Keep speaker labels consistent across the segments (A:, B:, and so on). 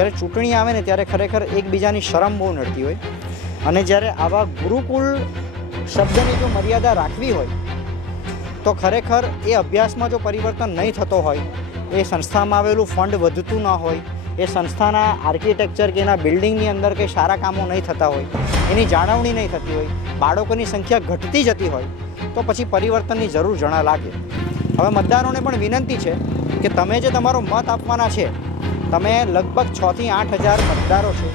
A: જ્યારે ચૂંટણી આવે ને ત્યારે ખરેખર એકબીજાની શરમ બહુ નડતી હોય. અને જ્યારે આવા ગુરુકુળ શબ્દની જો મર્યાદા રાખવી હોય, તો ખરેખર એ અભ્યાસમાં જો પરિવર્તન નહીં થતો હોય, એ સંસ્થામાં આવેલું ફંડ વધતું ન હોય, એ સંસ્થાના આર્કિટેક્ચર કે એના બિલ્ડિંગની અંદર કંઈ સારા કામો નહીં થતા હોય, એની જાળવણી નહીં થતી હોય, બાળકોની સંખ્યા ઘટતી જતી હોય, તો પછી પરિવર્તનની જરૂર જણા લાગે. હવે મતદારોને પણ વિનંતી છે કે તમે જે તમારો મત આપવાના છે તમે લગભગ છથી આઠ હજાર મતદારો છો.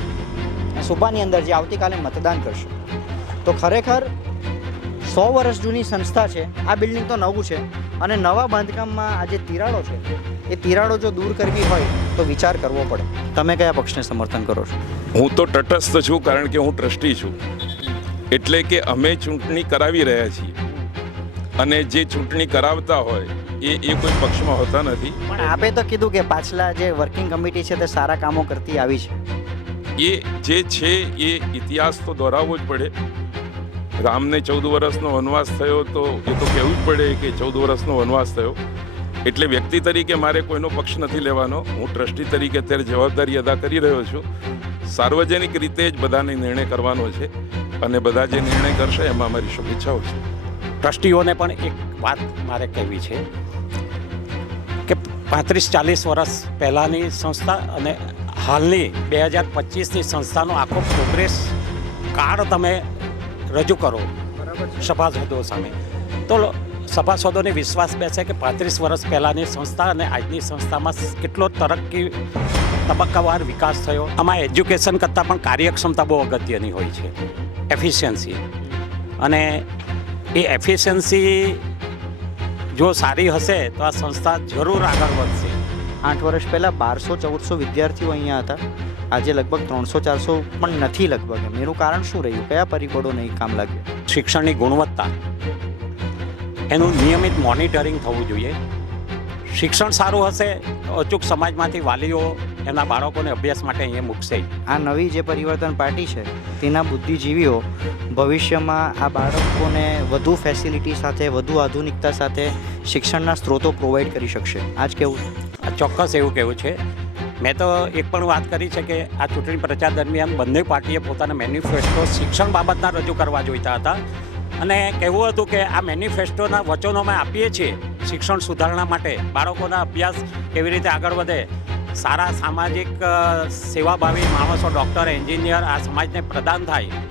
A: સુબાની અંદર જે આવતીકાલે મતદાન કરશો. તો ખરેખર સો વર્ષ જૂની સંસ્થા છે. આ બિલ્ડિંગ તો નવું છે. અને નવા બાંધકામમાં આ જે તિરાડો છે, એ તિરાડો જો દૂર કરવી હોય, તો વિચાર કરવો પડે. તમે કયા પક્ષને સમર્થન કરો છો?
B: હું તો તટસ્થ છું, કારણ કે હું ટ્રસ્ટી છું. એટલે કે અમે ચૂંટણી કરાવી રહ્યા છીએ. અને જે ચૂંટણી કરાવતા હોય એ એ કોઈ પક્ષમાં હોતા નથી.
A: પણ આપે તો કીધું કે પાછલા જે વર્કિંગ કમિટી છે તે સારા કામો કરતી આવી છે.
B: એ જે છે એ ઇતિહાસ તો દોહરાવવો જ પડે. રામને ચૌદ વર્ષનો વનવાસ થયો તો એ તો કહેવું જ પડે કે ચૌદ વર્ષનો વનવાસ થયો. એટલે વ્યક્તિ તરીકે મારે કોઈનો પક્ષ નથી લેવાનો. હું ટ્રસ્ટી તરીકે અત્યારે જવાબદારી અદા કરી રહ્યો છું. સાર્વજનિક રીતે જ બધાને નિર્ણય કરવાનો છે અને બધા જે નિર્ણય કરશે એમાં અમારી શુભેચ્છાઓ છે.
C: ટ્રસ્ટીઓને પણ એક વાત મારે કહેવી છે. પાંત્રીસ ચાલીસ વર્ષ પહેલાંની સંસ્થા અને હાલની બે હજાર પચીસની સંસ્થાનો આખો પ્રોગ્રેસ કાર્ડ તમે રજૂ કરો. સભાસદો સામે. તો સભાસદોને વિશ્વાસ બેસે કે પાંત્રીસ વર્ષ પહેલાંની સંસ્થા અને આજની સંસ્થામાં કેટલો તરક્કી તબક્કાવાર વિકાસ થયો. આમાં એજ્યુકેશન કરતાં પણ કાર્યક્ષમતા બહુ અગત્યની હોય છે. એફિશિયન્સી અને એ એફિશિયન્સી જો સારી હશે તો આ સંસ્થા જરૂર આગળ વધશે.
A: આઠ વર્ષ પહેલાં બારસો ચૌદસો વિદ્યાર્થીઓ અહીંયા હતા. આજે લગભગ ત્રણસો ચારસો પણ નથી લગભગ. એમ એનું કારણ શું રહ્યું? કયા પરિબળો નહીં કામ લાગ્યું?
C: શિક્ષણની ગુણવત્તા. એનું નિયમિત મોનિટરિંગ થવું જોઈએ. શિક્ષણ સારું હશે અચૂક સમાજમાંથી વાલીઓ એના બાળકોને અભ્યાસ માટે અહીંયા મૂકશે.
A: આ નવી જે પરિવર્તન પાર્ટી છે તેના બુદ્ધિજીવીઓ ભવિષ્યમાં આ બાળકોને વધુ ફેસિલિટી સાથે વધુ આધુનિકતા સાથે શિક્ષણના સ્ત્રોતો પ્રોવાઈડ કરી શકશે. આજ કેવું
C: આ ચોક્કસ એવું કહેવું છે. મેં તો એક પણ વાત કરી છે કે આ ચૂંટણી પ્રચાર દરમિયાન બંને પાર્ટીએ પોતાના મેન્યુફેસ્ટો શિક્ષણ બાબતના રજૂ કરવા જોઈતા હતા. અને કહેવું હતું કે આ મેનિફેસ્ટોના વચનો અમે આપીએ છીએ શિક્ષણ સુધારણા માટે. બાળકોના અભ્યાસ કેવી રીતે આગળ વધે? સારા સામાજિક સેવાભાવી માણસો, ડૉક્ટર, એન્જિનિયર આ સમાજને પ્રદાન થાય.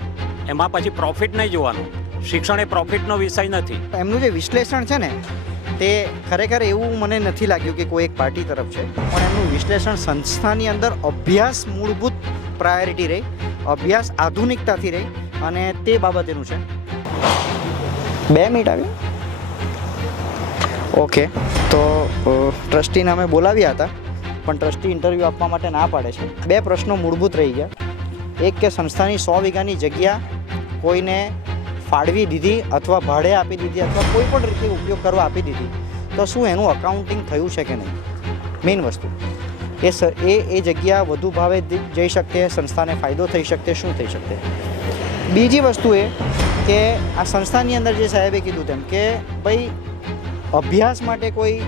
C: એમાં પછી પ્રોફિટ નહીં જોવાનું. શિક્ષણ એ પ્રોફિટનો વિષય નથી.
A: એમનું જે વિશ્લેષણ છે ને, તે ખરેખર એવું મને નથી લાગ્યું કે કોઈ એક પાર્ટી તરફ છે. પણ એમનું વિશ્લેષણ સંસ્થાની અંદર અભ્યાસ મૂળભૂત પ્રાયોરિટી રહી, અભ્યાસ આધુનિકતાથી રહી અને તે બાબતેનું છે. બે મિનિટ આવી ઓકે, તો ટ્રસ્ટીને અમે બોલાવ્યા હતા, પણ ટ્રસ્ટી ઇન્ટરવ્યૂ આપવા માટે ના પાડે છે. બે પ્રશ્નો મૂળભૂત રહી ગયા. એક કે સંસ્થાની સો વીઘાની જગ્યા કોઈને ફાળવી દીધી અથવા ભાડે આપી દીધી અથવા કોઈ પણ રીતે ઉપયોગ કરવા આપી દીધી. તો શું એનું અકાઉન્ટિંગ થયું છે કે નહીં? મેઇન વસ્તુ. એ સર એ એ જગ્યા વધુ ભાવે જઈ શકે સંસ્થાને ફાયદો થઈ શકતે, શું થઈ શકે બીજી વસ્તુ એ કે આ સંસ્થાની અંદર જે સાહેબે કીધું તેમ કે ભાઈ, અભ્યાસ માટે કોઈ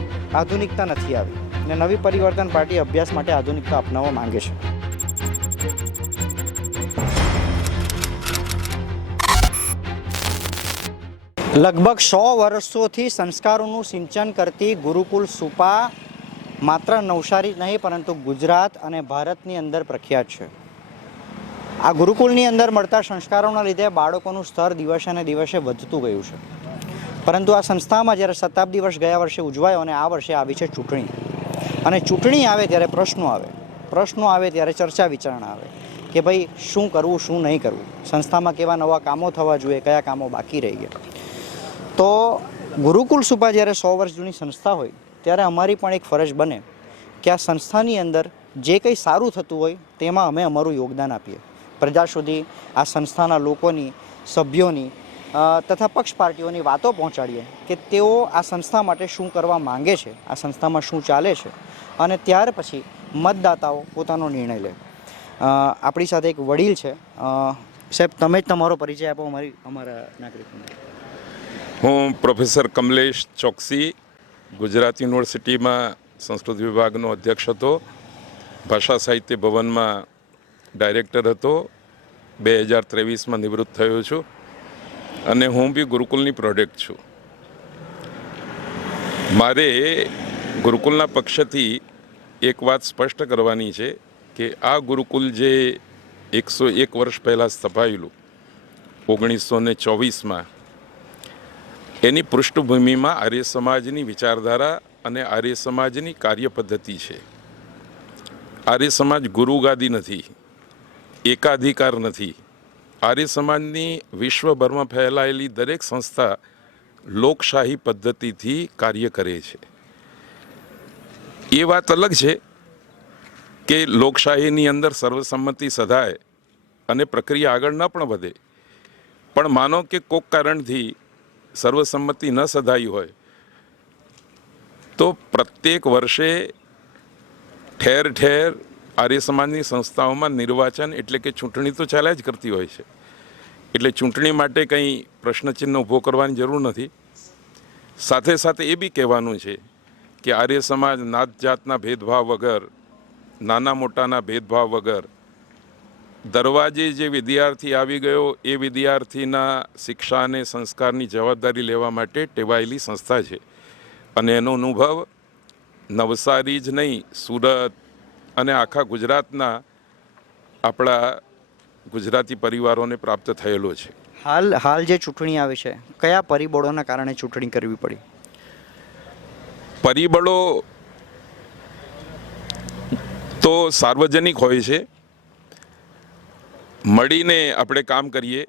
A: આધુનિકતા નથી આવી અને નવી પરિવર્તન પાર્ટી અભ્યાસ માટે આધુનિકતા અપનાવવા માંગે છે. લગભગ સો વર્ષોથી સંસ્કારોનું સિંચન કરતી ગુરુકુલ સુપા માત્ર નવસારી નહીં, પરંતુ ગુજરાત અને ભારતની અંદર પ્રખ્યાત છે. આ ગુરુકુલની અંદર મળતા સંસ્કારોના લીધે બાળકોનું સ્તર દિવસે ને દિવસે વધતું ગયું છે. પરંતુ આ સંસ્થામાં જ્યારે શતાબ્દી વર્ષ ગયા વર્ષે ઉજવાયો અને આ વર્ષે આવી છે ચૂંટણી. અને ચૂંટણી આવે ત્યારે પ્રશ્નો આવે. પ્રશ્નો આવે ત્યારે ચર્ચા વિચારણા આવે કે ભાઈ શું કરવું, શું નહીં કરવું? સંસ્થામાં કેવા નવા કામો થવા જોઈએ, કયા કામો બાકી રહી ગયા? તો ગુરુકુલ સુપા જ્યારે સો વર્ષ જૂની સંસ્થા હોય, ત્યારે અમારી પણ એક ફરજ બને કે આ સંસ્થાની અંદર જે કંઈ સારું થતું હોય, તેમાં અમે અમારું યોગદાન આપીએ. પ્રજા સુધી આ સંસ્થાના લોકોની, સભ્યોની તથા પક્ષ પાર્ટીઓની વાતો પહોંચાડીએ કે તેઓ આ સંસ્થા માટે શું કરવા માંગે છે, આ સંસ્થામાં શું ચાલે છે અને ત્યાર પછી મતદાતાઓ પોતાનો નિર્ણય લે. આપણી સાથે એક વડીલ છે. સાહેબ, તમે જ તમારો પરિચય આપો, અમારી, અમારા નાગરિકોને.
B: હું પ્રોફેસર કમલેશ ચોકસી, ગુજરાત યુનિવર્સિટીમાં સંસ્કૃત વિભાગનો અધ્યક્ષ હતો. ભાષા સાહિત્ય ભવનમાં ડાયરેક્ટર હતો. બે હજાર ત્રેવીસમાં નિવૃત્ત થયો છું અને હું બી ગુરુકુલની પ્રોડક્ટ છું. મારે ગુરુકુલના પક્ષથી એક વાત સ્પષ્ટ કરવાની છે કે આ ગુરુકુલ જે એકસો એક વર્ષ પહેલાં સ્થપાયેલું ઓગણીસો ને ચોવીસમાં, એની પૃષ્ઠભૂમિમાં આર્ય સમાજની વિચારધારા અને આર્ય સમાજની કાર્ય પદ્ધતિ છે. આર્ય સમાજ ગુરુગાદી નથી. એકાધિકાર નથી. આર્ય સમાજની વિશ્વભરમાં ફેલાયેલી દરેક સંસ્થા લોકશાહી પદ્ધતિથી કાર્ય કરે છે. એ વાત અલગ છે કે લોકશાહીની અંદર સર્વસંમતિ સધાય અને પ્રક્રિયા આગળ ન પણ વધે. પણ માનો કે કોક કારણથી સર્વસંમતિ ન સધાઈ હોય, તો પ્રત્યેક વર્ષે ઠેર ઠેર આર્ય સમાજની સંસ્થાઓમાં નિર્વાચન એટલે કે ચૂંટણી તો ચાલ્યા જ કરતી હોય છે. એટલે ચૂંટણી માટે કંઈ પ્રશ્નચિહ્ન ઊભો કરવાની જરૂર નથી. સાથે સાથે એ બી કહેવાનું છે કે આર્ય સમાજ નાત જાતના ભેદભાવ વગર, નાના મોટાના ભેદભાવ વગર, દરવાજે જે વિદ્યાર્થી આવી ગયો એ વિદ્યાર્થીના શિક્ષા અને સંસ્કારની જવાબદારી લેવા માટે ટેવાયેલી સંસ્થા છે. અને એનો અનુભવ નવસારી જ નહીં, સુરત અને આખા ગુજરાતના આપણા ગુજરાતી પરિવારોને પ્રાપ્ત થયેલો છે.
A: હાલ હાલ જે ચૂંટણી આવે છે કયા પરિબળોના કારણે ચૂંટણી કરવી પડી?
B: પરિબળો તો સાર્વજનિક હોય છે. મળીને આપણે કામ કરીએ.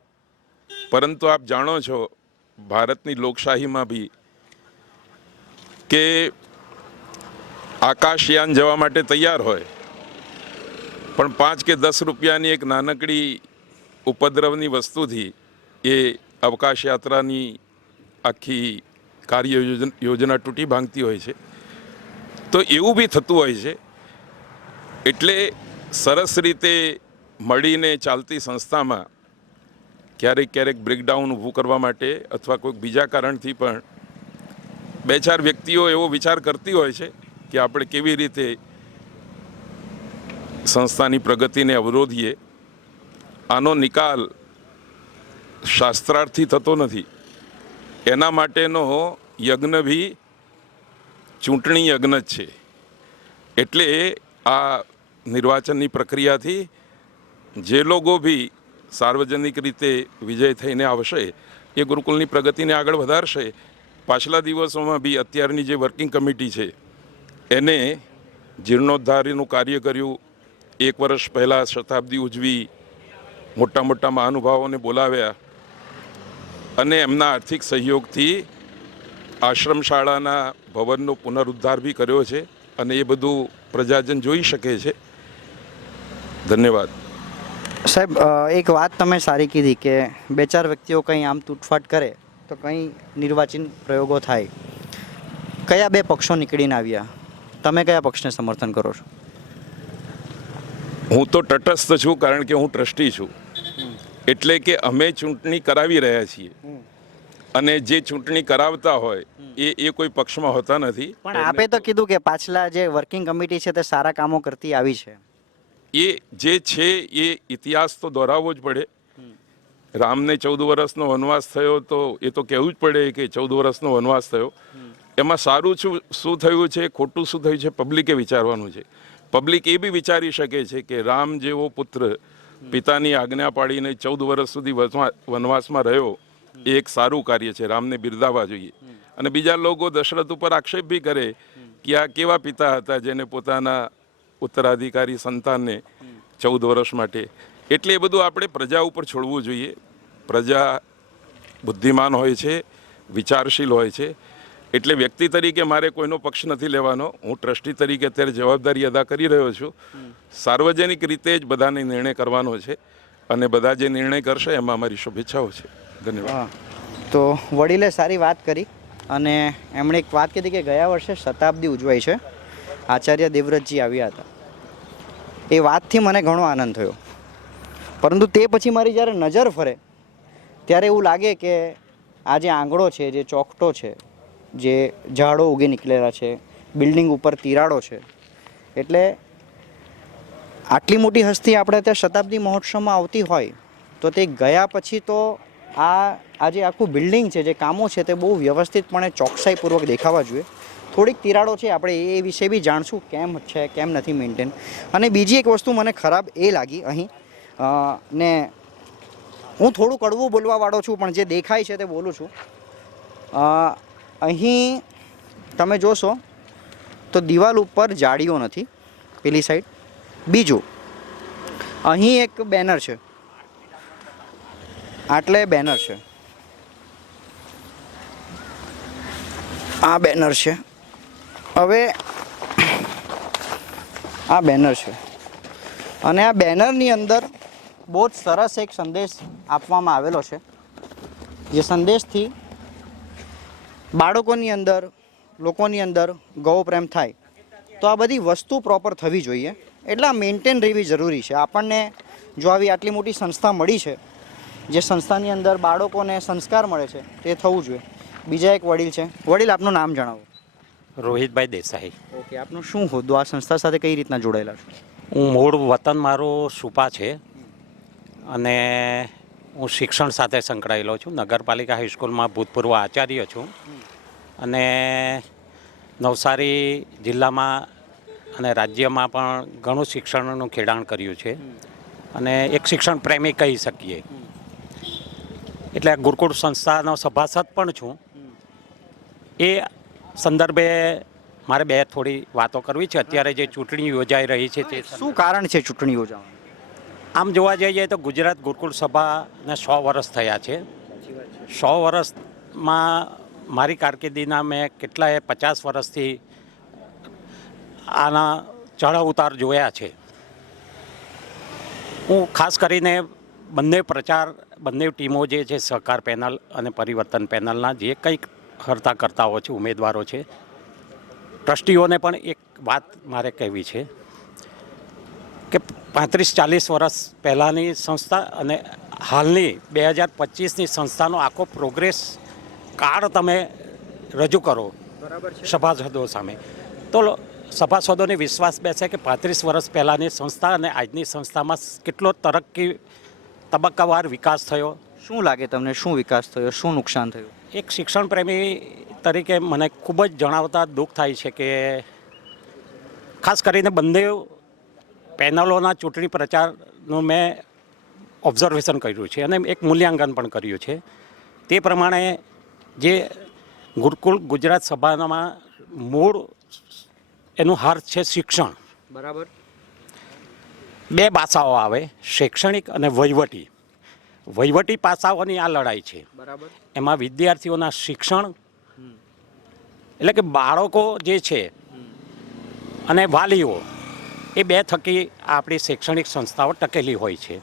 B: પરંતુ આપ જાણો છો ભારતની લોકશાહીમાં બી કે આકાશયાન જવા માટે તૈયાર હોય પણ પાંચ કે દસ રૂપિયાની એક નાનકડી ઉપદ્રવની વસ્તુથી એ અવકાશ યાત્રાની આખી કાર્ય યોજના તૂટી ભાંગતી હોય છે. તો એવું બી થતું હોય છે. એટલે સરસ રીતે મળીને ચાલતી સંસ્થામાં ક્યારેક ક્યારેક બ્રેકડાઉન ઊભું કરવા માટે અથવા કોઈક બીજા કારણથી પણ બે ચાર વ્યક્તિઓ એવો વિચાર કરતી હોય છે કે આપણે કેવી રીતે સંસ્થાની પ્રગતિને અવરોધીએ, આનો નિકાલ શાસ્ત્રાર્થી થતો નથી. એના માટેનો યજ્ઞ બી ચૂંટણી યજ્ઞ જ છે. એટલે આ નિર્વાચનની પ્રક્રિયાથી જે લોકો બી સાર્વજનિક રીતે વિજય થઈને આવશે, એ ગુરુકુલની પ્રગતિને આગળ વધારશે. પાછલા દિવસોમાં બી અત્યારની જે વર્કિંગ કમિટી છે, એને જીર્ણોદ્ધારીનું કાર્ય કર્યું એક વર્ષ પહેલાં શતાબ્દી ઉજવી મોટા મોટા મહાનુભાવોને બોલાવ્યા અને એમના આર્થિક સહયોગથી આશ્રમ શાળાના ભવનનો પુનરુદ્ધાર બી કર્યો છે અને એ બધું પ્રજાજન જોઈ શકે છે. ધન્યવાદ.
A: સાહેબ એક વાત તમે સારી કીધી કે બે ચાર વ્યક્તિઓ કંઈ આમ તૂટફાટ કરે તો કંઈ નિર્વાચન પ્રયોગો થાય. કયા બે પક્ષો નીકળીને આવ્યા? તમે કયા પક્ષને સમર્થન કરો છો?
B: હું તો તટસ્થ છું કારણ કે હું ટ્રસ્ટી છું. એટલે કે અમે ચૂંટણી કરાવી રહ્યા છીએ. અને જે ચૂંટણી કરાવતા હોય એ એ કોઈ પક્ષમાં હોતા નથી.
A: પણ આપે તો કીધું કે પાછલા જે વર્કિંગ કમિટી છે તે સારા કામો કરતી આવી છે.
B: એ જે છે એ ઇતિહાસ તો દોહરાવવો જ પડે. રામને ચૌદ વર્ષનો વનવાસ થયો તો એ તો કહેવું જ પડે કે ચૌદ વર્ષનો વનવાસ થયો. એમાં સારું શું શું થયું છે ખોટું શું થયું છે પબ્લિકે વિચારવાનું છે. પબ્લિક એ બી વિચારી શકે છે કે રામ જેવો પુત્ર પિતાની આજ્ઞા પાડીને ચૌદ વર્ષ સુધી વનવા- વનવાસમાં રહ્યો, એ એક સારું કાર્ય છે. રામને બિરદાવવા જોઈએ. અને બીજા લોકો દશરથ ઉપર આક્ષેપ બી કરે કે આ કેવા પિતા હતા જેને પોતાના ઉત્તરાધિકારી સંતાનને ચૌદ વર્ષ માટે. એટલે એ બધું આપણે પ્રજા ઉપર છોડવું જોઈએ. પ્રજા બુદ્ધિમાન હોય છે, વિચારશીલ હોય છે. એટલે વ્યક્તિ તરીકે મારે કોઈનો પક્ષ નથી લેવાનો. હું ટ્રસ્ટી તરીકે અત્યારે જવાબદારી અદા કરી રહ્યો છું. સાર્વજનિક રીતે જ બધાને નિર્ણય કરવાનો છે અને બધા જે નિર્ણય કરશે એમાં અમારી શુભેચ્છાઓ છે. ધન્યવાદ.
A: તો વડીલે સારી વાત કરી અને એમણે એક વાત કીધી કે ગયા વર્ષે શતાબ્દી ઉજવાય છે. આચાર્ય દેવવ્રતજી આવ્યા હતા. એ વાતથી મને ઘણો આનંદ થયો. પરંતુ તે પછી મારી જ્યારે નજર ફરે, ત્યારે એવું લાગે કે આ જે આંગળો છે, જે ચોકટો છે જે ઝાડો ઉગી નીકળેલા છે, બિલ્ડિંગ ઉપર તિરાડો છે. એટલે આટલી મોટી હસ્તી આપણે ત્યાં શતાબ્દી મહોત્સવમાં આવતી હોય, તો તે ગયા પછી તો આ આ જે આખું બિલ્ડિંગ છે, જે કામો છે, તે બહુ વ્યવસ્થિતપણે ચોકસાઈપૂર્વક દેખાવા જોઈએ. થોડીક તિરાડો છે, આપણે એ વિશે બી જાણશું કેમ છે, કેમ નથી મેન્ટેન અને બીજી એક વસ્તુ મને ખરાબ એ લાગી અહીં ને હું થોડું કડવું બોલવાવાળો છું, પણ જે દેખાય છે તે બોલું છું. અહીં તમે જોશો તો દિવાલ ઉપર જાળીઓ નથી, પેલી સાઈડ બીજું, અહીં એક બેનર છે. આટલે બેનર છે. આ બેનર છે. હવે આ બેનર છે. અને આ બેનરની અંદર બહુ જ સરસ એક સંદેશ આપવામાં આવેલો છે. જે સંદેશથી બાળકોની અંદર લોકોની અંદર ગૌ પ્રેમ થાય. તો આ બધી વસ્તુ પ્રોપર થવી જોઈએ. એટલા મેન્ટેન રહેવી જરૂરી છે. આપણને જો આવી આટલી મોટી સંસ્થા મળી છે જે સંસ્થાની અંદર બાળકોને સંસ્કાર મળે છે તે થવું જોઈએ. બીજા એક વડીલ છે. વડીલ આપનું નામ જણાવો.
C: રોહિતભાઈ દેસાઈ.
A: ઓકે આપનું શું હોદ્દો? આ સંસ્થા સાથે કઈ રીતના જોડાયેલા છો?
C: હું મૂળ વતન મારું સુપા છે. અને હું શિક્ષણ સાથે સંકળાયેલો છું. નગરપાલિકા હાઈસ્કૂલમાં ભૂતપૂર્વ આચાર્ય છું. અને નવસારી જિલ્લામાં અને રાજ્યમાં પણ ઘણું શિક્ષણનું ખેડાણ કર્યું છે. અને એક શિક્ષણ પ્રેમી કહી શકીએ. એટલે ગુરુકુળ સંસ્થાનો સભાસદ પણ છું. એ સંદર્ભે મારે બે થોડી વાતો કરવી છે. અત્યારે જે ચૂંટણી યોજાઈ રહી છે તે
A: શું કારણ છે ચૂંટણી યોજવાનું
C: આમ જોવા જઈએ તો ગુજરાત ગુરુકુળ સભાને સો વર્ષ થયા છે. સો વર્ષમાં મારી કારકિર્દીના મેં કેટલાય પચાસ વર્ષથી આના ચઢાવ ઉતાર જોયા છે. હું ખાસ કરીને બંને પ્રચાર, બંને ટીમો જે છે, સહકાર પેનલ અને પરિવર્તન પેનલના જે કંઈક હરતા કરતાઓ છે, ઉમેદવારો છે, ટ્રસ્ટીઓને પણ એક વાત મારે કહેવી છે કે પાંત્રીસ ચાલીસ વર્ષ પહેલાંની સંસ્થા અને હાલની બે હજાર પચીસની સંસ્થાનો આખો પ્રોગ્રેસ કાર્ડ તમે રજૂ કરો
A: બરાબર
C: સભાસદો સામે. તો સભાસદોને વિશ્વાસ બેસે કે પાંત્રીસ વર્ષ પહેલાંની સંસ્થા અને આજની સંસ્થામાં કેટલો તરક્કી તબક્કાવાર વિકાસ થયો?
A: શું લાગે તમને? શું વિકાસ થયો? શું નુકસાન થયું?
C: એક શિક્ષણ પ્રેમી તરીકે મને ખૂબ જ જણાવતા દુઃખ થાય છે કે ખાસ કરીને બંને પેનલોના ચૂંટણી પ્રચારનું મેં ઓબ્ઝર્વેશન કર્યું છે અને એક મૂલ્યાંકન પણ કર્યું છે. તે પ્રમાણે જે ગુરુકુળ ગુજરાત સભામાં મૂળ એનું હાર છે શિક્ષણ.
A: બરાબર.
C: બે પાસાઓ આવે શૈક્ષણિક અને વહીવટી. વહીવટી પાસાઓની આ લડાઈ છે.
A: બરાબર.
C: એમાં વિદ્યાર્થીઓના શિક્ષણ એટલે કે બાળકો જે છે અને વાલીઓ એ બે થકી આપણી શૈક્ષણિક સંસ્થાઓ ટકેલી હોય છે.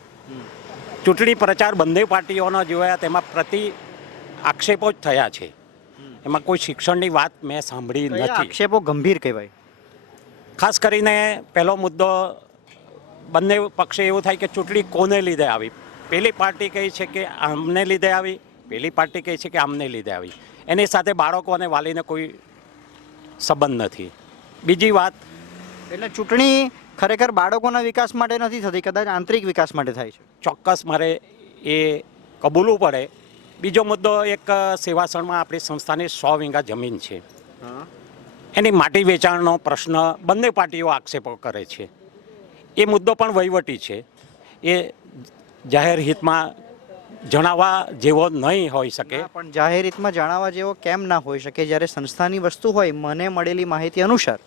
C: ચૂંટણી પ્રચાર બંને પાર્ટીઓનો જોયા તેમાં પ્રતિ આક્ષેપો જ થયા છે. એમાં કોઈ શિક્ષણની વાત મેં સાંભળી નથી.
A: આક્ષેપો ગંભીર કહેવાય.
C: ખાસ કરીને પહેલો મુદ્દો બંને પક્ષે એવું થાય કે ચૂંટણી કોને લીધે આવી? પેલી પાર્ટી કહે છે કે આમને લીધે આવી પેલી પાર્ટી કહે છે કે આમને લીધે આવી. એની સાથે બાળકો અને વાલીને કોઈ સંબંધ નથી. બીજી વાત
A: એટલે ચૂંટણી ખરેખર બાળકોના વિકાસ માટે નથી થતી કદાચ આંતરિક વિકાસ માટે થાય છે.
C: ચોક્કસ મારે એ કબૂલવું પડે. બીજો મુદ્દો એક સેવાસણમાં આપણી સંસ્થાની સો વીંગા જમીન છે. એની માટી વેચાણનો પ્રશ્ન બંને પાર્ટીઓ આક્ષેપો કરે છે. એ મુદ્દો પણ વહીવટી છે. એ જાહેર હિતમાં જણાવવા જેવો નહીં હોઈ શકે.
A: પણ જાહેર હિતમાં જણાવવા જેવો કેમ ના હોઈ શકે? જ્યારે સંસ્થાની વસ્તુ હોય મને મળેલી માહિતી અનુસાર.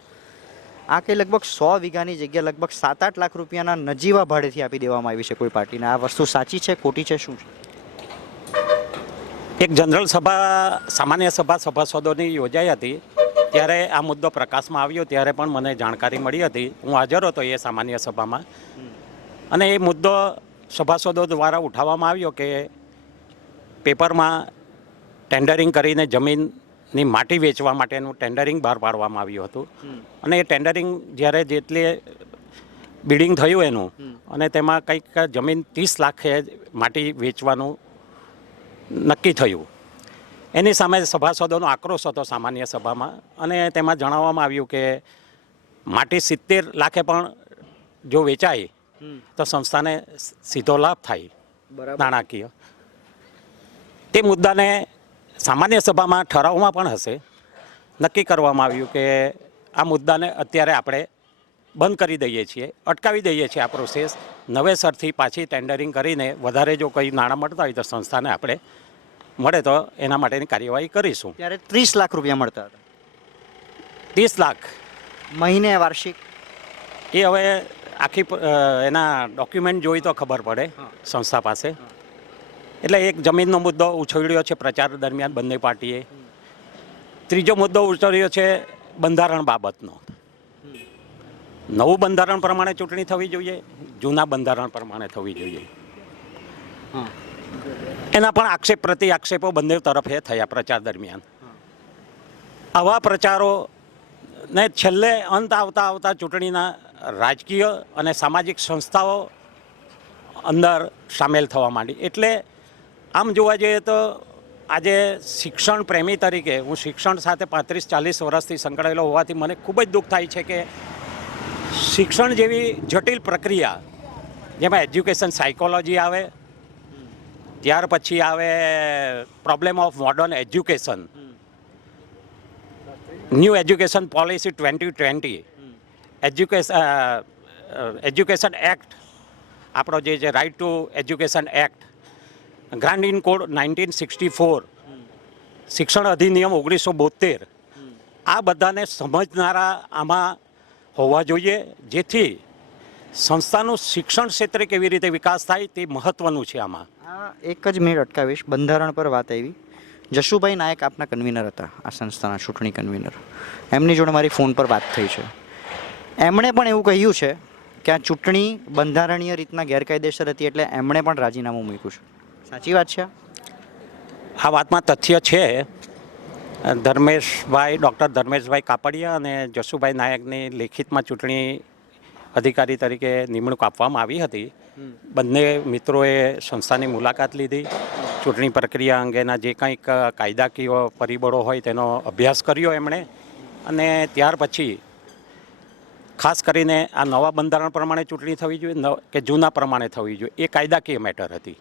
A: આ કે લગભગ સો વીઘાની જગ્યા લગભગ સાત આઠ લાખ રૂપિયાના નજીવા ભાડેથી આપી દેવામાં આવી છે કોઈ પાર્ટીને. આ વસ્તુ સાચી છે, ખોટી છે, શું છે?
C: એક જનરલ સભા, સામાન્ય સભા, સભાસદોની યોજાઈ હતી. ત્યારે આ મુદ્દો પ્રકાશમાં આવ્યો, ત્યારે પણ મને જાણકારી મળી હતી. હું હાજર હતો એ સામાન્ય સભામાં. અને એ મુદ્દો સભાસદો દ્વારા ઉઠાવવામાં આવ્યો કે પેપરમાં ટેન્ડરિંગ કરીને જમીનની માટી વેચવા માટેનું ટેન્ડરિંગ બહાર પાડવામાં આવ્યું હતું. અને એ ટેન્ડરિંગ જ્યારે જેટલી બિલ્ડિંગ થયું એનું અને તેમાં કંઈક જમીન ત્રીસ લાખે માટી વેચવાનું નક્કી થયું. એની સામે સભાસદોનો આક્રોશ હતો સામાન્ય સભામાં અને તેમાં જણાવવામાં આવ્યું કે માટી સિત્તેર લાખે પણ જો વેચાય તો સંસ્થાને સીધો લાભ થાય. નાણાકીય. તે મુદ્દાને સામાન્ય સભામાં ઠરાવમાં પણ હશે. નક્કી કરવામાં આવ્યું કે આ મુદ્દાને અત્યારે આપણે બંધ કરી દઈએ છીએ અટકાવી દઈએ છીએ આ પ્રોસેસ નવેસરથી પાછી ટેન્ડરિંગ કરીને વધારે જો કંઈ નાણાં મળતા હોય તો સંસ્થાને આપણે મળે તો એના માટેની કાર્યવાહી કરીશું.
A: ત્યારે ત્રીસ લાખ રૂપિયા મળતા હતા.
C: ત્રીસ લાખ.
A: મહિને વાર્ષિક?
C: એ હવે આખી એના ડોક્યુમેન્ટ જોઈ તો ખબર પડે સંસ્થા પાસે. એટલે એક જમીનનો મુદ્દો ઉછળ્યો છે પ્રચાર દરમિયાન બંને પાર્ટીએ. ત્રીજો મુદ્દો ઉછળ્યો છે બંધારણ બાબતનો. નવું બંધારણ પ્રમાણે ચૂંટણી થવી જોઈએ જૂના બંધારણ પ્રમાણે થવી જોઈએ. એના પણ આક્ષેપ પ્રતિ આક્ષેપો બંને તરફે થયા પ્રચાર દરમિયાન. આવા પ્રચારો ને છેલ્લે અંત આવતા આવતા ચૂંટણીના રાજકીય અને સામાજિક સંસ્થાઓ અંદર સામેલ થવા માંડી. એટલે આમ જોવા જઈએ તો આજે શિક્ષણ પ્રેમી તરીકે, હું શિક્ષણ સાથે પાંત્રીસ ચાલીસ વર્ષથી સંકળાયેલો હોવાથી મને ખૂબ જ દુઃખ થાય છે કે શિક્ષણ જેવી જટિલ પ્રક્રિયા, જેમાં એજ્યુકેશન સાયકોલોજી આવે, ત્યાર પછી આવે problem of modern education, new education policy twenty twenty education education act, આપણો જે right to education act grand in code nineteen sixty four શિક્ષણ અધિનિયમ ઓગણીસો બોતેર આ બધાને સમજનારા આમાં હોવા જોઈએ જેથી સંસ્થાનું શિક્ષણ ક્ષેત્રે કેવી રીતે વિકાસ થાય તે મહત્ત્વનું છે આમાં.
A: એક જ મિનિટ અટકાવીશ. બંધારણ પર વાત આવી. જશુભાઈ નાયક આપના કન્વીનર હતા આ સંસ્થાના ચૂંટણી કન્વીનર એમની જોડે મારી ફોન પર વાત થઈ છે. એમણે પણ એવું કહ્યું છે કે આ ચૂંટણી બંધારણીય રીતના ગેરકાયદેસર હતી એટલે એમણે પણ રાજીનામું મૂક્યું છે. સાચી વાત છે? આ?
C: વાતમાં તથ્ય છે. ધર્મેશભાઈ ડૉક્ટર ધર્મેશભાઈ કાપડિયા અને જશુભાઈ નાયકની લેખિતમાં ચૂંટણી અધિકારી તરીકે નિમણૂક આપવામાં આવી હતી. બંને મિત્રોએ સંસ્થાની મુલાકાત લીધી. ચૂંટણી પ્રક્રિયા અંગેના જે કંઈક કાયદાકીય પરિબળો હોય તેનો અભ્યાસ કર્યો એમણે. અને ત્યાર પછી ખાસ કરીને આ નવા બંધારણ પ્રમાણે ચૂંટણી થવી જોઈએ કે જૂના પ્રમાણે થવી જોઈએ એ કાયદાકીય મેટર હતી.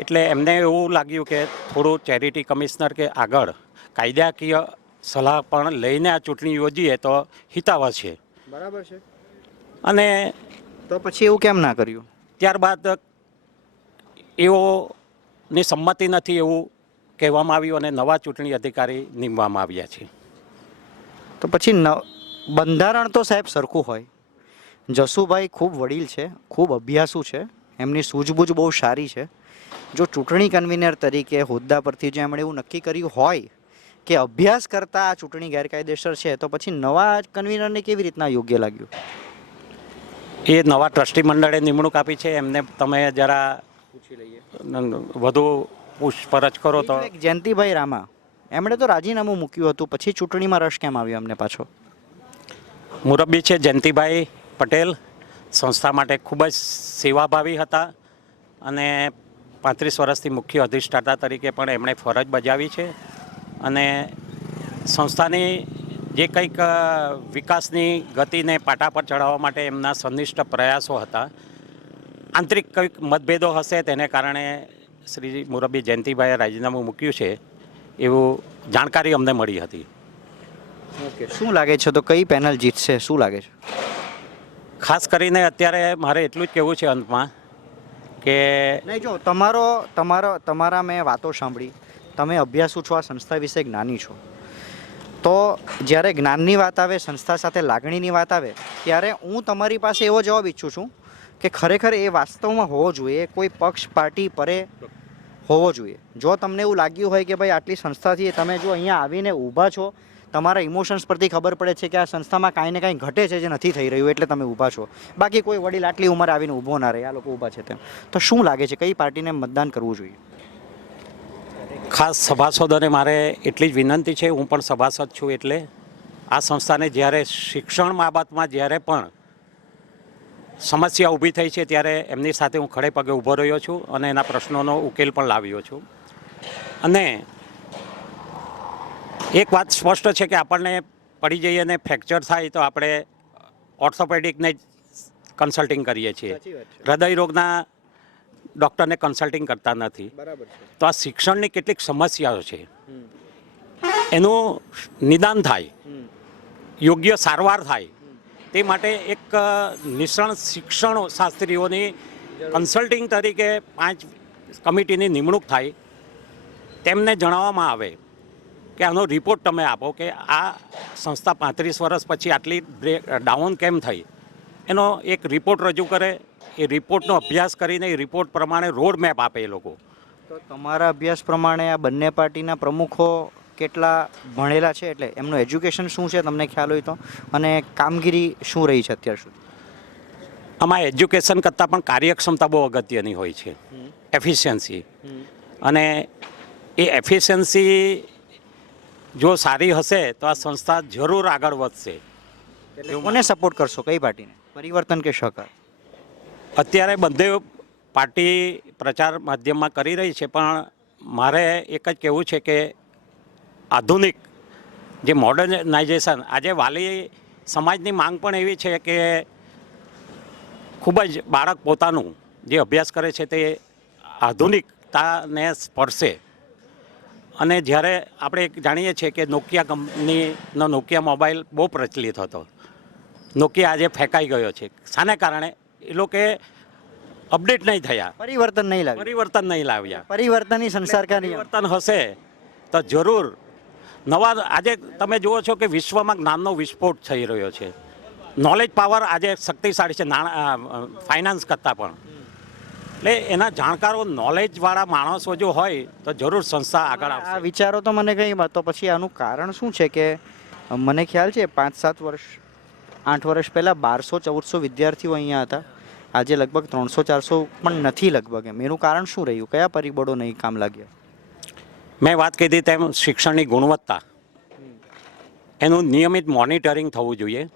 C: એટલે એમને એવું લાગ્યું કે થોડું ચેરિટી કમિશનર કે આગળ કાયદાકીય સલાહ પણ લઈને આ ચૂંટણી યોજીએ તો હિતાવ છે.
A: બરાબર છે.
C: અને
A: તો પછી એવું કેમ ના કર્યું?
C: ત્યારબાદ એઓની સંમતિ નથી એવું કહેવામાં આવ્યું અને નવા ચૂંટણી અધિકારી નીમવામાં આવ્યા છે.
A: તો પછી ન બંધારણ તો સાહેબ સરખું હોય. જસુભાઈ ખૂબ વડીલ છે ખૂબ અભ્યાસુ છે એમની સૂઝબૂઝ બહુ સારી છે. જો ચૂંટણી કન્વીનર તરીકે હોદ્દા પરથી જો એમણે એવું નક્કી કર્યું હોય કે અભ્યાસ કરતાં આ ચૂંટણી ગેરકાયદેસર છે તો પછી નવા કન્વીનરને કેવી રીતના યોગ્ય લાગ્યું?
C: એ નવા ટ્રસ્ટી મંડળે નિમણૂક આપી છે એમને તમે જરા પૂછી લઈએ. વધુ પૂછપરછ કરો તો.
A: એક જયંતિભાઈ રામા એમણે તો રાજીનામું મૂક્યું હતું પછી ચૂંટણીમાં રસ કેમ આવ્યો એમને પાછો?
C: મુરબ્બી છે જયંતિભાઈ પટેલ સંસ્થા માટે ખૂબ જ સેવાભાવી હતા અને પાંત્રીસ વર્ષથી મુખ્ય અધિષ્ઠાતા તરીકે પણ એમણે ફરજ બજાવી છે અને સંસ્થાની જે કંઈક વિકાસની ગતિને પાટા પર ચડાવવા માટે એમના સંનિષ્ઠ પ્રયાસો હતા. આંતરિક કંઈક મતભેદો હશે તેને કારણે શ્રી મુરબ્બી જયંતિભાઈએ રાજીનામું મૂક્યું છે એવું જાણકારી અમને મળી હતી.
A: ઓકે શું લાગે છે? તો કઈ પેનલ જીતશે? શું લાગે છે?
C: ખાસ કરીને અત્યારે મારે એટલું જ કહેવું છે અંતમાં કે
A: નહીં, જો, તમારો તમારો, તમારા મેં વાતો સાંભળી. તમે અભ્યાસુ છો આ સંસ્થા વિશે જ્ઞાની છો. તો જ્યારે જ્ઞાનની વાત આવે, સંસ્થા સાથે લાગણીની વાત આવે, ત્યારે હું તમારી પાસે એવો જવાબ ઈચ્છું છું કે ખરેખર એ વાસ્તવમાં હોવો જોઈએ, કોઈ પક્ષ, પાર્ટી પરે હોવો જોઈએ. જો તમને એવું લાગ્યું હોય કે ભાઈ આટલી સંસ્થાથી તમે જો અહીંયા આવીને ઊભા છો તમારા ઇમોશન્સ પરથી ખબર પડે છે કે આ સંસ્થામાં કાંઈ ને કાંઈ ઘટે છે જે નથી થઈ રહ્યું, એટલે તમે ઊભા છો. બાકી કોઈ વડીલ આટલી ઉંમર આવીને ઊભો ના રહે, આ લોકો ઊભા છે તેમ. તો શું લાગે છે, કઈ પાર્ટીને મતદાન કરવું જોઈએ?
C: ખાસ સભાસદોને મારે એટલી જ વિનંતી છે, હું પણ સભાસદ છું એટલે આ સંસ્થાને જ્યારે શિક્ષણ બાબતમાં જ્યારે પણ સમસ્યા ઊભી થઈ છે, ત્યારે એમની સાથે હું ખડે પગે ઊભો રહ્યો છું અને એના પ્રશ્નોનો ઉકેલ પણ લાવ્યો છું. અને એક વાત સ્પષ્ટ છે કે આપણને પડી જઈએ અને ફ્રેક્ચર થાય તો આપણે ઓર્થોપેડિકને જ કન્સલ્ટિંગ કરીએ છીએ. હૃદય રોગના ડૉક્ટરને કન્સલ્ટિંગ કરતા નથી. તો આ શિક્ષણની કેટલીક સમસ્યાઓ છે. એનું નિદાન થાય. યોગ્ય સારવાર થાય. તે માટે એક નિષ્ણ નિષ્ણાત શિક્ષણ શાસ્ત્રીઓની કન્સલ્ટિંગ તરીકે પાંચ કમિટીની નિમણૂક થાય. તેમને જણાવવામાં આવે. કે આનો રિપોર્ટ તમે આપો કે આ સંસ્થા પાંત્રીસ વર્ષ પછી આટલી બ્રેક ડાઉન કેમ થઈ? એનો એક રિપોર્ટ રજૂ કરે એ રિપોર્ટનો અભ્યાસ કરીને એ રિપોર્ટ પ્રમાણે રોડ મેપ આપે એ લોકો.
A: તો તમારા અભ્યાસ પ્રમાણે આ બંને પાર્ટીના પ્રમુખો કેટલા ભણેલા છે? એટલે એમનું એજ્યુકેશન શું છે તમને ખ્યાલ હોય તો? અને કામગીરી શું રહી છે અત્યાર સુધી?
C: આમાં એજ્યુકેશન કરતાં પણ કાર્યક્ષમતા બહુ અગત્યની હોય છે. એફિશિયન્સી અને એ એફિશિયન્સી જો સારી હશે તો આ સંસ્થા જરૂર આગળ વધશે.
A: એટલે કોને સપોર્ટ કરશો? કઈ પાર્ટીને? પરિવર્તન કે સહકાર?
C: અત્યારે બધે પાર્ટી પ્રચાર માધ્યમમાં કરી રહી છે પણ મારે એક જ કહેવું છે કે આધુનિક જે મોડર્નાઇઝેશન આજે વાલી સમાજની માંગ પણ એવી છે કે ખૂબ જ બાળક પોતાનું જે અભ્યાસ કરે છે તે આધુનિકતાને સ્પર્શે. અને જ્યારે આપણે જાણીએ છીએ કે નોકિયા કંપનીનો નોકિયા મોબાઈલ બહુ પ્રચલિત હતો. નોકિયા આજે ફેંકાઈ ગયો છે. શાને કારણે? એ લોકોએ અપડેટ નહીં થયા.
A: પરિવર્તન નહીં લાવ્યા
C: પરિવર્તન નહીં લાવ્યા.
A: પરિવર્તનની સંસાર
C: પરિવર્તન હશે તો જરૂર. નવા આજે તમે જુઓ છો કે વિશ્વમાં જ્ઞાનનો વિસ્ફોટ થઈ રહ્યો છે. નોલેજ પાવર આજે શક્તિશાળી છે. નાણાં ફાઇનાન્સ કરતાં પણ. એટલે એના જાણકારો નોલેજવાળા માણસો જો હોય તો જરૂર સંસ્થા આગળ
A: આ
C: આવશે.
A: વિચારો તો મને કંઈ તો પછી આનું કારણ શું છે કે મને ખ્યાલ છે પાંચ સાત વર્ષ આઠ વર્ષ પહેલાં બારસો ચૌદસો વિદ્યાર્થીઓ અહીંયા હતા. આજે લગભગ ત્રણસો ચારસો પણ નથી લગભગ એમ. એનું કારણ શું રહ્યું? કયા પરિબળો નહીં કામ લાગ્યા?
C: મેં વાત કીધી તેમ શિક્ષણની ગુણવત્તા. એનું નિયમિત મોનિટરિંગ થવું જોઈએ.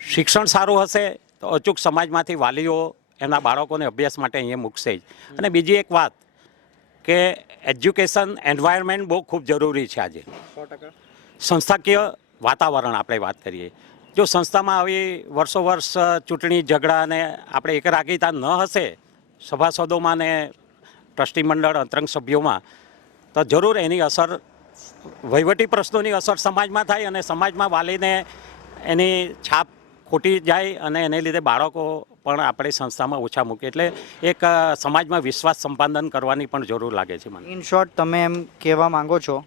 C: શિક્ષણ સારું હશે તો અચૂક સમાજમાંથી વાલીઓ એમના બાળકોને અભ્યાસ માટે અહીંયા મૂકશે જ. અને બીજી એક વાત કે એજ્યુકેશન એન્વાયરમેન્ટ બહુ ખૂબ જરૂરી છે આજે. સંસ્થાકીય વાતાવરણ આપણે વાત કરીએ. જો સંસ્થામાં આવી વર્ષો વર્ષ ચૂંટણી ઝઘડાને આપણે એકરાગીતા ન હશે, સભાસદોમાં ને ટ્રસ્ટી મંડળ, અંતરંગ સભ્યોમાં, તો જરૂર એની અસર, વહીવટી પ્રશ્નોની અસર સમાજમાં થાય અને સમાજમાં વાલીને એની છાપ ખોટી જાય અને એને લીધે બાળકો પણ આપણે સંસ્થામાં ઓછા મૂકે એટલે એક સમાજમાં વિશ્વાસ સંપાદન કરવાની પણ જરૂર લાગે છે મને.
A: ઇન શોર્ટ તમે એમ કહેવા માંગો છો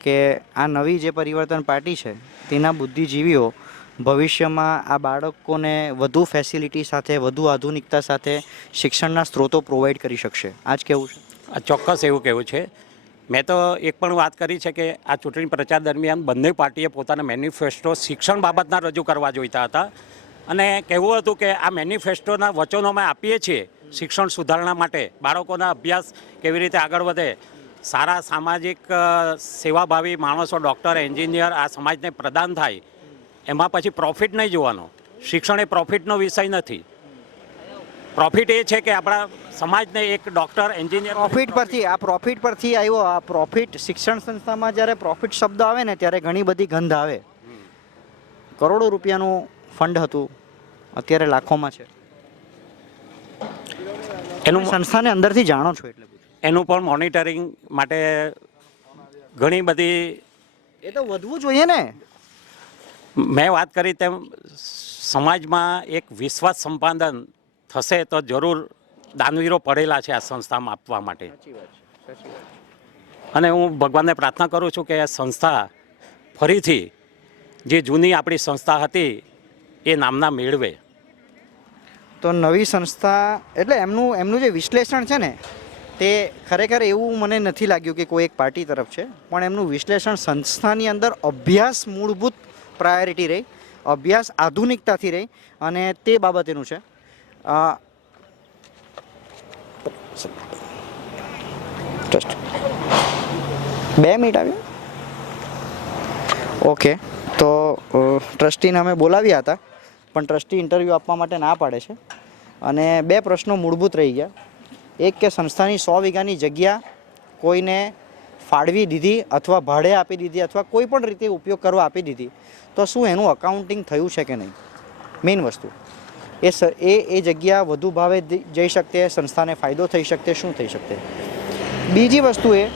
A: કે આ નવી જે પરિવર્તન પાર્ટી છે તેના બુદ્ધિજીવીઓ ભવિષ્યમાં આ બાળકોને વધુ ફેસિલિટી સાથે વધુ આધુનિકતા સાથે શિક્ષણના સ્ત્રોતો પ્રોવાઈડ કરી શકશે. આ જ કેવું છે?
C: આ ચોક્કસ એવું કહેવું છે. મેં તો એક પણ વાત કરી છે કે આ ચૂંટણી પ્રચાર દરમિયાન બંને પાર્ટીએ પોતાના મેન્યુફેસ્ટો શિક્ષણ બાબતના રજૂ કરવા જોઈતા હતા. અને કહેવું હતું કે આ મેનિફેસ્ટોના અમે આપીએ છીએ શિક્ષણ સુધારણા માટે. બાળકોના અભ્યાસ કેવી રીતે આગળ વધે? સારા સામાજિક સેવાભાવી માણસો, ડૉક્ટર, એન્જિનિયર આ સમાજને પ્રદાન થાય. એમાં પછી પ્રોફિટ નહીં જોવાનો. શિક્ષણ એ પ્રોફિટનો વિષય નથી. પ્રોફિટ એ છે કે આપણા સમાજને એક ડૉક્ટર, એન્જિનિયર
A: પ્રોફિટ પરથી, આ પ્રોફિટ પરથી આવ્યો, આ પ્રોફિટ શિક્ષણ સંસ્થામાં જ્યારે પ્રોફિટ શબ્દ આવે ને, ત્યારે ઘણી બધી ગંધ આવે. કરોડો રૂપિયાનું ફંડ હતું અત્યારે લાખોમાં છે.
C: એનું
A: સંસ્થાને અંદરથી જાણો છો એટલે
C: એનું પણ મોનિટરિંગ માટે ઘણી બધી
A: એ તો વધવું જોઈએ ને.
C: મેં વાત કરી તેમ સમાજમાં એક વિશ્વાસ સંપાદન થશે તો જરૂર દાનવીરો પડેલા છે આ સંસ્થામાં આપવા માટે. અને હું ભગવાનને પ્રાર્થના કરું છું કે આ સંસ્થા ફરીથી જે જૂની આપણી સંસ્થા હતી એ નામના મેળવે.
A: તો નવી સંસ્થા, એટલે એમનું એમનું જે વિશ્લેષણ છે ને, તે ખરેખર એવું મને નથી લાગ્યું કે કોઈ એક પાર્ટી તરફ છે, પણ એમનું વિશ્લેષણ સંસ્થાની અંદર અભ્યાસ મૂળભૂત પ્રાયોરિટી રહી, અભ્યાસ આધુનિકતાથી રહી, અને તે બાબતેનું છે. બે મિનિટ આવ્યો? ઓકે તો ટ્રસ્ટીને અમે બોલાવ્યા હતા. પણ ટ્રસ્ટી ઇન્ટરવ્યૂ આપવા માટે ના પાડે છે. અને બે પ્રશ્નો મૂળભૂત રહી ગયા. એક કે સંસ્થાની સો વીઘાની જગ્યા કોઈને ફાળવી દીધી અથવા ભાડે આપી દીધી અથવા કોઈ પણ રીતે ઉપયોગ કરવા આપી દીધી. તો શું એનું અકાઉન્ટિંગ થયું છે કે નહીં? મેઇન વસ્તુ. એ એ એ જગ્યા વધુ ભાવે જઈ શકતે, સંસ્થાને ફાયદો થઈ શકતે, શું થઈ શકતે? બીજી વસ્તુ એ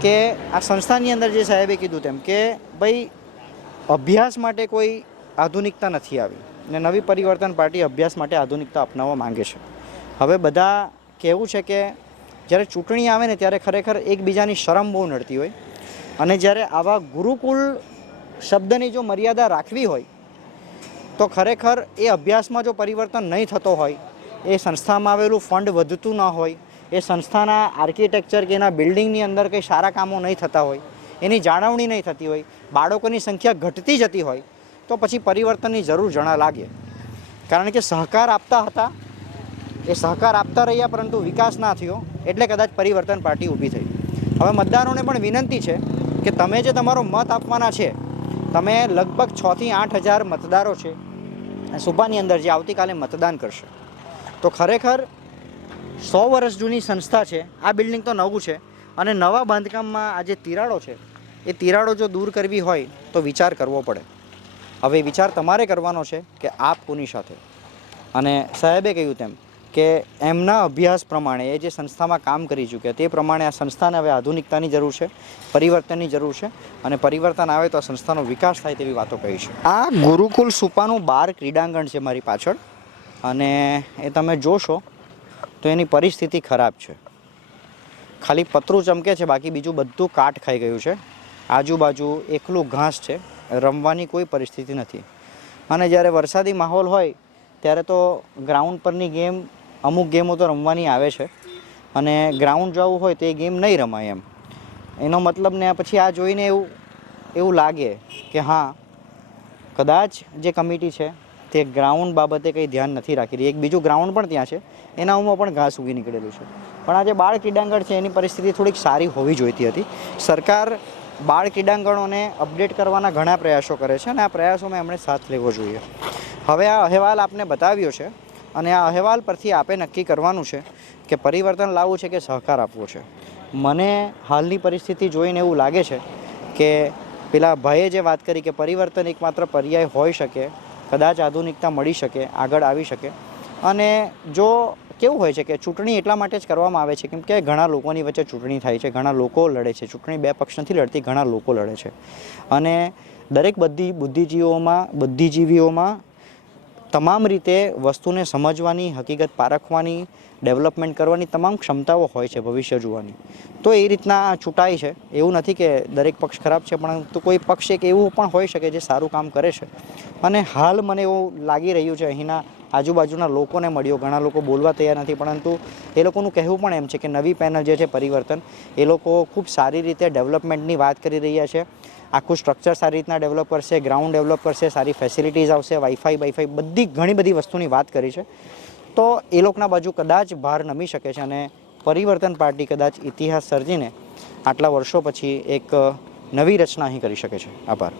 A: કે આ સંસ્થાની અંદર જે સાહેબે કીધું તેમ કે ભાઈ અભ્યાસ માટે કોઈ આધુનિકતા નથી આવી. ને નવી પરિવર્તન પાર્ટી અભ્યાસ માટે આધુનિકતા અપનાવવા માંગે છે. હવે બધા કહેવું છે કે જ્યારે ચૂંટણી આવે ને ત્યારે ખરેખર એકબીજાની શરમ બહુ નડતી હોય. અને જ્યારે આવા ગુરુકુળ શબ્દની જો મર્યાદા રાખવી હોય, તો ખરેખર એ અભ્યાસમાં જો પરિવર્તન નહીં થતો હોય, એ સંસ્થામાં આવેલું ફંડ વધતું ન હોય, એ સંસ્થાના આર્કિટેક્ચર કે એના બિલ્ડિંગની અંદર કંઈ સારા કામો નહીં થતા હોય, એની જાળવણી નહીં થતી હોય, બાળકોની સંખ્યા ઘટતી જતી હોય તો પછી પરિવર્તનની જરૂર જણા લાગે. કારણ કે સહકાર આપતા હતા. એ સહકાર આપતા રહ્યા પરંતુ વિકાસ ના થયો. એટલે કદાચ પરિવર્તન પાર્ટી ઊભી થઈ. હવે મતદારોને પણ વિનંતી છે કે તમે જે તમારો મત આપવાના છે, તમે લગભગ છથી આઠ હજાર મતદારો છે આ સુબાની અંદર જે આવતીકાલે મતદાન કરશે. તો ખરેખર સો વર્ષ જૂની સંસ્થા છે. આ બિલ્ડિંગ તો નવું છે. અને નવા બાંધકામમાં આ જે તિરાડો છે, એ તિરાડો જો દૂર કરવી હોય તો વિચાર કરવો પડે. હવે વિચાર તમારે કરવાનો છે કે આપ કોની સાથે? અને સાહેબે કહ્યું તેમ કે એમના અભ્યાસ પ્રમાણે, એ જે સંસ્થામાં કામ કરી ચૂક્યા, તે પ્રમાણે આ સંસ્થાને હવે આધુનિકતાની જરૂર છે, પરિવર્તનની જરૂર છે અને પરિવર્તન આવે તો આ સંસ્થાનો વિકાસ થાય તેવી વાતો કહી છે. આ ગુરુકુલ સુપાનું બાર ક્રીડાંગણ છે મારી પાછળ અને એ તમે જોશો તો એની પરિસ્થિતિ ખરાબ છે. ખાલી પતરું ચમકે છે, બાકી બીજું બધું કાટ ખાઈ ગયું છે. આજુબાજુ એકલું ઘાસ છે. રમવાની કોઈ પરિસ્થિતિ નથી. અને જ્યારે વરસાદી માહોલ હોય, ત્યારે તો ગ્રાઉન્ડ પરની ગેમ અમુક ગેમો તો રમવાની આવે છે. અને ગ્રાઉન્ડ જવું હોય તો એ ગેમ નહીં રમાય એમ. એનો મતલબ ને પછી આ જોઈને એવું એવું લાગે કે હા, કદાચ જે કમિટી છે, તે ગ્રાઉન્ડ બાબતે કંઈ ધ્યાન નથી રાખી રહી. એક બીજું ગ્રાઉન્ડ પણ ત્યાં છે એનામાં પણ ઘાસ ઉગી નીકળેલું છે. પણ આ જે બાળ ક્રીડાંગણ છે, એની પરિસ્થિતિ થોડીક સારી હોવી જોઈતી હતી. સરકાર બાળ ક્રીડાંગણોને અપડેટ કરવાના ઘણા પ્રયાસો કરે છે અને આ પ્રયાસોમાં એમણે સાથ લેવો જોઈએ. હવે આ અહેવાલ આપને બતાવ્યો છે અને આ અહેવાલ પરથી આપે નક્કી કરવાનું છે કે પરિવર્તન લાવવું છે કે સહકાર આપવો છે. મને હાલની પરિસ્થિતિ જોઈને એવું લાગે છે કે પેલા ભાઈએ જે વાત કરી કે પરિવર્તન એકમાત્ર પર્યાય હોઈ શકે, કદાચ આધુનિકતા મળી શકે, આગળ આવી શકે અને જો કેવું હોય છે કે ચૂંટણી એટલા માટે જ કરવામાં આવે છે? કેમ કે ઘણા લોકોની વચ્ચે ચૂંટણી થાય છે, ઘણા લોકો લડે છે. ચૂંટણી બે પક્ષ નથી લડતી, ઘણા લોકો લડે છે. અને દરેક બધી બુદ્ધિજીવીઓમાં બુદ્ધિજીવીઓમાં તમામ રીતે વસ્તુને સમજવાની, હકીકત પારખવાની, ડેવલપમેન્ટ કરવાની તમામ ક્ષમતાઓ હોય છે ભવિષ્ય જોવાની. તો એ રીતના ચૂંટાય છે. એવું નથી કે દરેક પક્ષ ખરાબ છે, પરંતુ કોઈ પક્ષ એક એવું પણ હોઈ શકે જે સારું કામ કરે છે. અને હાલ મને એવું લાગી રહ્યું છે અહીંના આજુબાજુના લોકોને મળ્યો. ઘણા લોકો બોલવા તૈયાર નથી, પરંતુ એ લોકોનું કહેવું પણ એમ છે કે નવી પેનલ જે છે પરિવર્તન, એ લોકો ખૂબ સારી રીતે ડેવલપમેન્ટની વાત કરી રહ્યા છે. આખું સ્ટ્રક્ચર સારી રીતના ડેવલપ કરશે ગ્રાઉન્ડ ડેવલપ કરશે, સારી ફેસિલિટીઝ આવશે વાઈફાઈ વાઈફાઈ બધી ઘણી બધી વસ્તુની વાત કરી છે. તો એ લોકોના બાજુ કદાચ ભાર નમી શકે છે અને પરિવર્તન પાર્ટી કદાચ ઇતિહાસ સર્જીને આટલા વર્ષો પછી એક નવી રચના અહીં કરી શકે છે. આભાર.